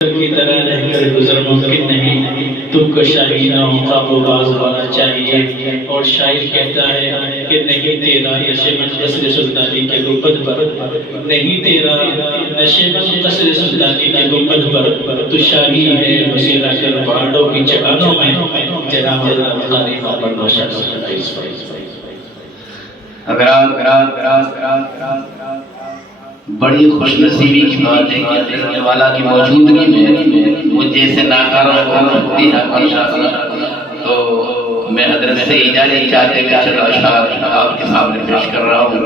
की तरह रहकर गुजर मुमकिन नहीं, तुमको शाही नौकाबोबाज होना चाहिए। और शायर कहता है कि नहीं तेरा नशेबन कसर सुल्तानी के गुंबद पर, नहीं तेरा नशेबन कसर सुल्तानी के गुंबद पर, तू शाही है बसेरा कर पहाड़ों की चट्टानों में। जनाब कारी मोहम्मद रोशन बड़ी खुशनसीबी की बात है कि हज़रत वाला की मौजूदगी में मुझ जैसे नाकारों को दी है माशाअल्लाह। तो मैं हज़रत से इजाज़त चाहते हुए चलो अशआर आपके सामने पेश कर रहा हूँ।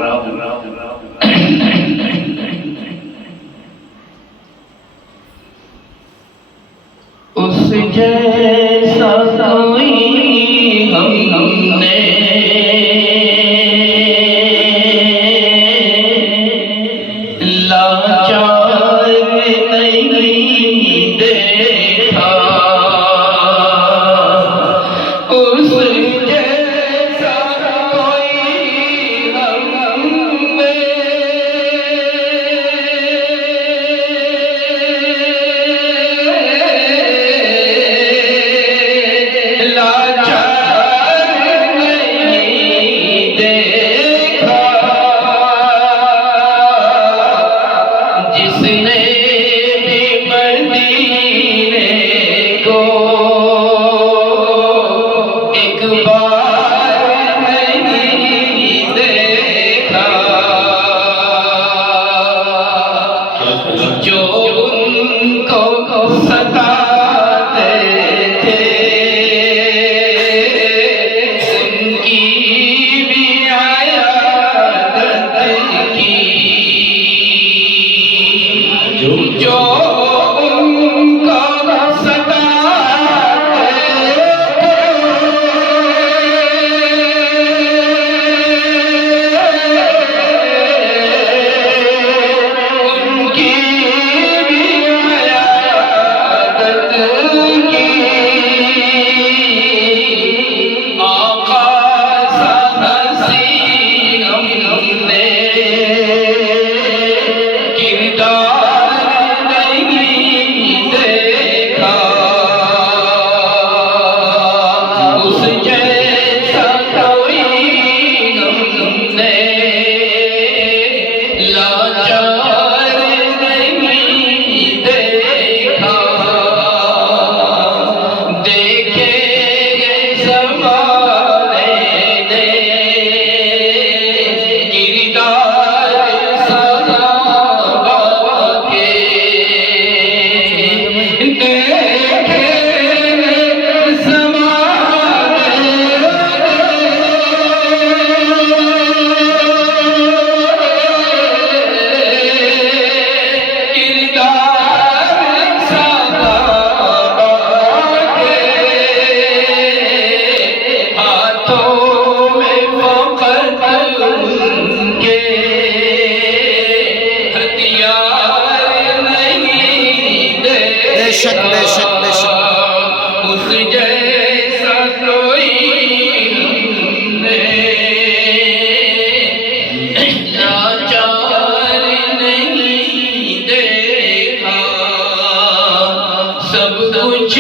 उस जैसा कोई हमने सब कुछ